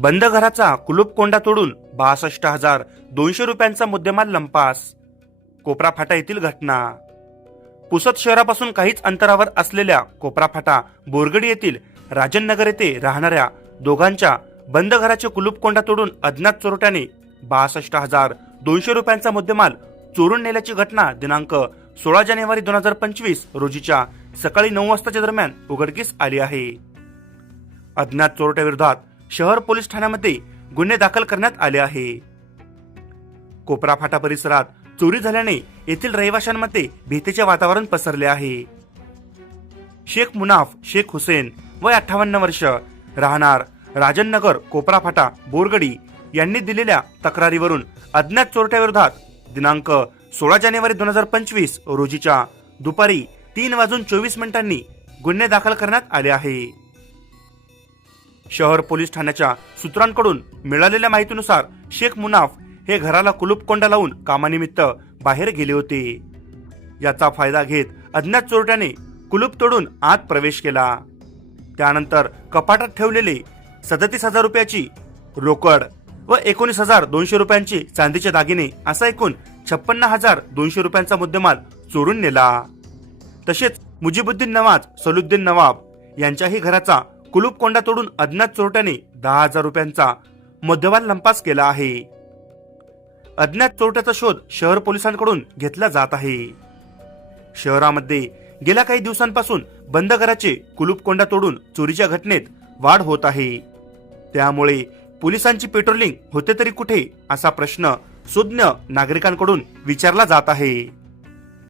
बंद घराचा कुलूप कोंडा तोडून बासष्ट हजार दोनशे रुपयांचा मुद्देमाल लंपास. कोपरा फाटा येथील घटना. पुसद शहरापासून काहीच अंतरावर असलेल्या कोपरा फाटा बोरगडी येथील राजनगर येथे राहणाऱ्या दोघांच्या बंद घराचे कुलूप कोंडा तोडून अज्ञात चोरट्याने बासष्ट हजार दोनशे रुपयांचा मुद्देमाल चोरून नेल्याची घटना दिनांक सोळा जानेवारी दोन हजार पंचवीस रोजीच्या सकाळी नऊ वाजताच्या दरम्यान उघडकीस आली आहे. अज्ञात चोरट्याविरोधात शहर पोलीस ठाण्यामध्ये गुन्हे दाखल करण्यात आले आहे. कोपरा फाटा परिसरात चोरी झाल्याने येथील रहिवाशांमध्ये भीतीचे वातावरण पसरले आहे. शेख मुनाफ शेख हुसेन वय अठ्ठावन्न वर्ष राहणार राजननगर कोपरा फाटा बोरगडी यांनी दिलेल्या तक्रारीवरून अज्ञात चोरट्याविरोधात दिनांक सोळा जानेवारी दोन हजार पंचवीस रोजीच्या दुपारी तीन वाजून चोवीस मिनिटांनी गुन्हे दाखल करण्यात आले आहे. शहर पोलीस ठाण्याच्या सूत्रांकडून मिळालेल्या माहितीनुसार शेख मुनाफ हे घराला कुलूपकोंडा लावून कामानिमित्त बाहेर गेले होते. याचा फायदा घेत अज्ञात चोरट्याने कुलूप तोडून आत प्रवेश केला. त्यानंतर कपाटात ठेवलेले सदतीस हजार रुपयाची रोकड व एकोणीस हजार दोनशे रुपयांचे चांदीचे दागिने असा एकूण छप्पन्न हजार दोनशे रुपयांचा मुद्देमाल चोरून नेला. तसेच मुजिबुद्दीन नवाज सलुद्दीन नवाब यांच्याही घराचा कुलूप कोंडा तोडून अज्ञात चोरट्याने दहा हजार रुपयांचा मुद्देमाल लंपास केला आहे. अज्ञात चोरट्याचा शोध शहर पोलिसांकडून घेतला जात आहे. शहरामध्ये गेल्या काही दिवसांपासून बंद घराचे कुलूप कोंडा तोडून चोरीच्या घटनेत वाढ होत आहे. त्यामुळे पोलिसांची पेट्रोलिंग होते तरी कुठे असा प्रश्न सुज्ञ नागरिकांकडून विचारला जात आहे.